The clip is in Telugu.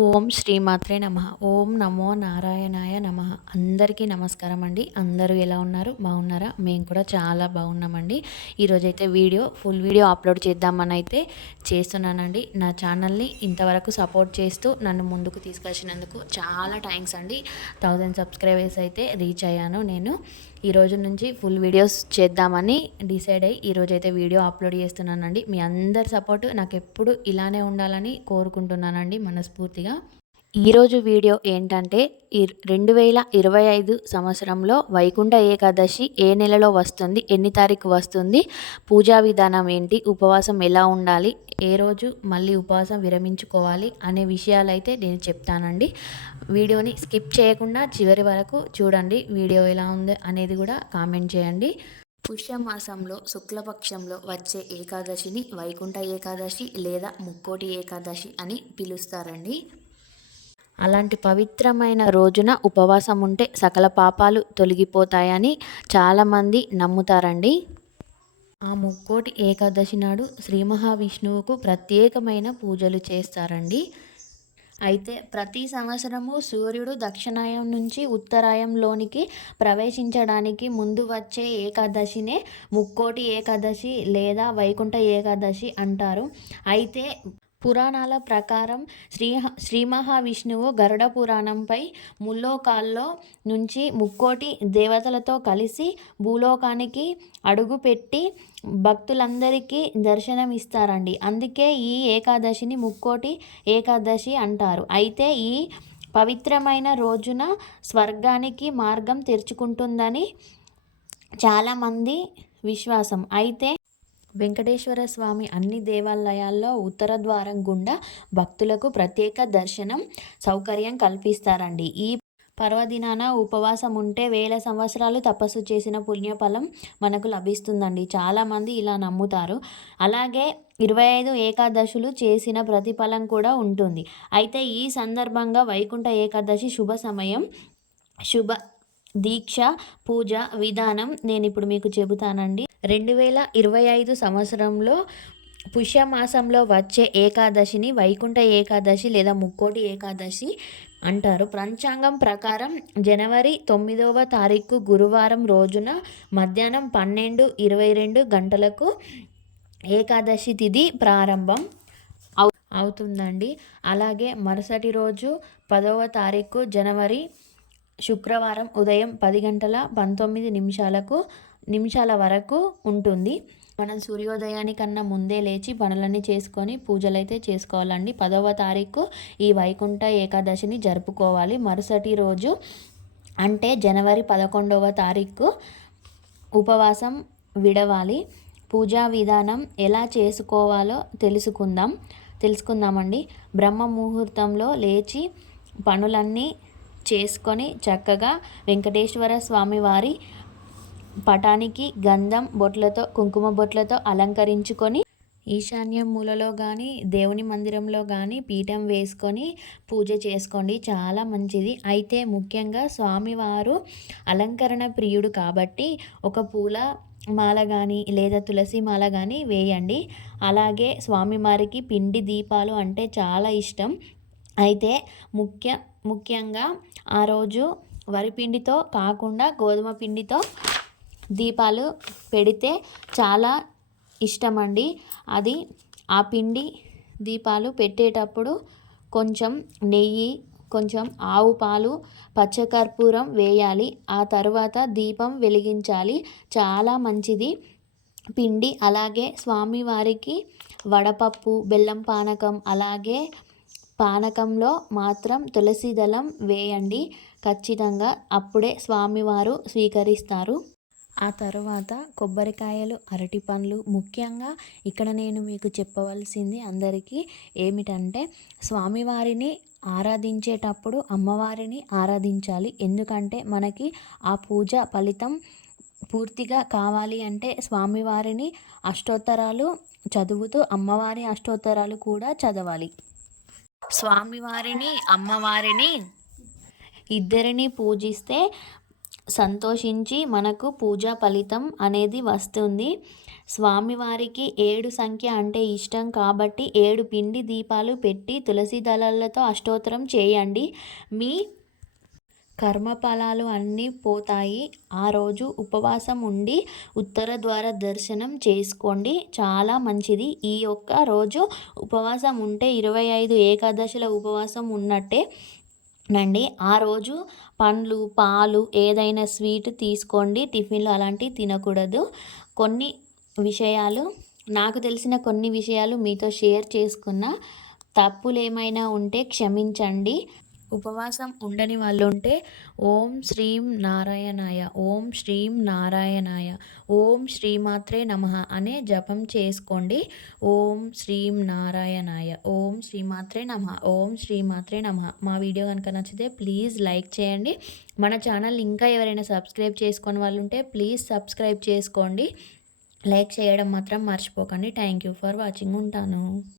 ఓం శ్రీమాత్రే నమః. ఓం నమో నారాయణాయ నమః. అందరికీ నమస్కారం అండి. అందరూ ఎలా ఉన్నారు? బాగున్నారా? మేము కూడా చాలా బాగున్నామండి. ఈరోజైతే ఫుల్ వీడియో అప్లోడ్ చేద్దామని అయితే చేస్తున్నానండి. నా ఛానల్ని ఇంతవరకు సపోర్ట్ చేస్తూ నన్ను ముందుకు తీసుకొచ్చినందుకు చాలా థ్యాంక్స్ అండి. 1000 సబ్స్క్రైబర్స్ అయితే రీచ్ అయ్యాను నేను. ఈరోజు నుంచి ఫుల్ వీడియోస్ చేద్దామని డిసైడ్ అయ్యి ఈరోజైతే వీడియో అప్లోడ్ చేస్తున్నానండి. మీ అందరి సపోర్ట్ నాకు ఎప్పుడు ఇలానే ఉండాలని కోరుకుంటున్నానండి మనస్ఫూర్తిగా. ఈరోజు వీడియో ఏంటంటే 2025 సంవత్సరంలో వైకుంఠ ఏకాదశి ఏ నెలలో వస్తుంది, ఎన్ని తారీఖు వస్తుంది, పూజా విధానం ఏంటి, ఉపవాసం ఎలా ఉండాలి, ఏ రోజు మళ్ళీ ఉపవాసం విరమించుకోవాలి అనే విషయాలైతే నేను చెప్తానండి. వీడియోని స్కిప్ చేయకుండా చివరి వరకు చూడండి. వీడియో ఎలా ఉంది అనేది కూడా కామెంట్ చేయండి. పుష్యమాసంలో శుక్లపక్షంలో వచ్చే ఏకాదశిని వైకుంఠ ఏకాదశి లేదా ముక్కోటి ఏకాదశి అని పిలుస్తారండి. అలాంటి పవిత్రమైన రోజున ఉపవాసం ఉంటే సకల పాపాలు తొలగిపోతాయని చాలామంది నమ్ముతారండి. ఆ ముక్కోటి ఏకాదశి నాడు శ్రీ మహావిష్ణువుకు ప్రత్యేకమైన పూజలు చేస్తారండి. అయితే ప్రతి సంవత్సరము సూర్యుడు దక్షిణాయం నుంచి ఉత్తరాయంలోనికి ప్రవేశించడానికి ముందు వచ్చే ఏకాదశినే ముక్కోటి ఏకాదశి లేదా వైకుంఠ ఏకాదశి అంటారు. అయితే పురాణాల ప్రకారం శ్రీ మహావిష్ణువు గరుడ పురాణంపై ముల్లోకాల్లో నుంచి ముక్కోటి దేవతలతో కలిసి భూలోకానికి అడుగుపెట్టి భక్తులందరికీ దర్శనమిస్తారండి. అందుకే ఈ ఏకాదశిని ముక్కోటి ఏకాదశి అంటారు. అయితే ఈ పవిత్రమైన రోజున స్వర్గానికి మార్గం తెరుచుకుంటుందని చాలామంది విశ్వాసం. అయితే వెంకటేశ్వర స్వామి అన్ని దేవాలయాల్లో ఉత్తర ద్వారం గుండా భక్తులకు ప్రత్యేక దర్శనం సౌకర్యం కల్పిస్తారండి. ఈ పర్వదినాన ఉపవాసం ఉంటే 1000 సంవత్సరాలు తపస్సు చేసిన పుణ్యఫలం మనకు లభిస్తుందండి. చాలామంది ఇలా నమ్ముతారు. అలాగే 25 ఏకాదశులు చేసిన ప్రతిఫలం కూడా ఉంటుంది. అయితే ఈ సందర్భంగా వైకుంఠ ఏకాదశి శుభ సమయం, శుభ దీక్ష, పూజ విధానం నేను ఇప్పుడు మీకు చెబుతానండి. 2025 సంవత్సరంలో పుష్యమాసంలో వచ్చే ఏకాదశిని వైకుంఠ ఏకాదశి లేదా ముక్కోటి ఏకాదశి అంటారు. పంచాంగం ప్రకారం జనవరి 9వ తారీఖు గురువారం రోజున మధ్యాహ్నం 12:22 గంటలకు ఏకాదశి తిథి ప్రారంభం అవుతుందండి. అలాగే మరుసటి రోజు 10వ తారీఖు జనవరి శుక్రవారం ఉదయం 10:19 నిమిషాల వరకు ఉంటుంది. మనం సూర్యోదయానికన్నా ముందే లేచి పనులన్నీ చేసుకొని పూజలైతే చేసుకోవాలండి. 10వ తారీఖు ఈ వైకుంఠ ఏకాదశిని జరుపుకోవాలి. మరుసటి రోజు అంటే జనవరి 11వ తారీఖు ఉపవాసం విడవాలి. పూజా విధానం ఎలా చేసుకోవాలో తెలుసుకుందామండి. బ్రహ్మ ముహూర్తంలో లేచి పనులన్నీ చేసుకొని చక్కగా వెంకటేశ్వర స్వామి వారి పటానికి గంధం బొట్లతో, కుంకుమ బొట్లతో అలంకరించుకొని ఈశాన్య మూలలో కానీ దేవుని మందిరంలో కానీ పీఠం వేసుకొని పూజ చేసుకోండి. చాలా మంచిది. అయితే ముఖ్యంగా స్వామివారు అలంకరణ ప్రియుడు కాబట్టి ఒక పూల మాల కానీ లేదా తులసి మాల కానీ వేయండి. అలాగే స్వామివారికి పిండి దీపాలు అంటే చాలా ఇష్టం. అయితే ముఖ్యంగా ఆ రోజు వరిపిండితో కాకుండా గోధుమ పిండితో దీపాలు పెడితే చాలా ఇష్టమండి. అది ఆ పిండి దీపాలు పెట్టేటప్పుడు కొంచెం నెయ్యి, కొంచెం ఆవు పాలు, పచ్చకర్పూరం వేయాలి. ఆ తర్వాత దీపం వెలిగించాలి. చాలా మంచిది పిండి. అలాగే స్వామివారికి వడపప్పు, బెల్లం పానకం, అలాగే పానకంలో మాత్రం తులసి దళం వేయండి ఖచ్చితంగా. అప్పుడే స్వామివారు స్వీకరిస్తారు. ఆ తర్వాత కొబ్బరికాయలు, అరటి పండ్లు. ముఖ్యంగా ఇక్కడ నేను మీకు చెప్పవలసింది అందరికీ ఏమిటంటే స్వామివారిని ఆరాధించేటప్పుడు అమ్మవారిని ఆరాధించాలి. ఎందుకంటే మనకి ఆ పూజ ఫలితం పూర్తిగా కావాలి అంటే స్వామివారిని అష్టోత్తరాలు చదువుతూ అమ్మవారి అష్టోత్తరాలు కూడా చదవాలి. స్వామివారిని అమ్మవారిని ఇద్దరిని పూజిస్తే సంతోషించి మనకు పూజా ఫలితం అనేది వస్తుంది. స్వామివారికి 7 సంఖ్య అంటే ఇష్టం కాబట్టి 7 పిండి దీపాలు పెట్టి తులసి దళాలతో అష్టోత్తరం చేయండి. మీ కర్మఫలాలు అన్నీ పోతాయి. ఆ రోజు ఉపవాసం ఉండి ఉత్తర ద్వార దర్శనం చేసుకోండి. చాలా మంచిది. ఈ ఒక్క రోజు ఉపవాసం ఉంటే 25 ఏకాదశుల ఉపవాసం ఉన్నట్టే నండి. ఆ రోజు పండ్లు, పాలు ఏదైనా స్వీట్ తీసుకోండి. టిఫిన్‌లు అలాంటివి తినకూడదు. కొన్ని విషయాలు నాకు తెలిసిన కొన్ని విషయాలు మీతో షేర్ చేసుకున్నా. తప్పులేమైనా ఉంటే క్షమించండి. ఉపవాసం ఉండని వాళ్ళుంటే ఓం శ్రీం నారాయణాయ, ఓం శ్రీం నారాయణాయ, ఓం శ్రీమాత్రే నమః అనే జపం చేసుకోండి. ఓం శ్రీం నారాయణాయ, ఓం శ్రీమాత్రే నమః, ఓం శ్రీమాత్రే నమః. మా వీడియో కనుక నచ్చితే ప్లీజ్ లైక్ చేయండి. మన ఛానల్ ఇంకా ఎవరైనా సబ్స్క్రైబ్ చేసుకోని వాళ్ళు ఉంటే ప్లీజ్ సబ్స్క్రైబ్ చేసుకోండి. లైక్ చేయడం మాత్రం మర్చిపోకండి. Thank you for watching. ఉంటాను.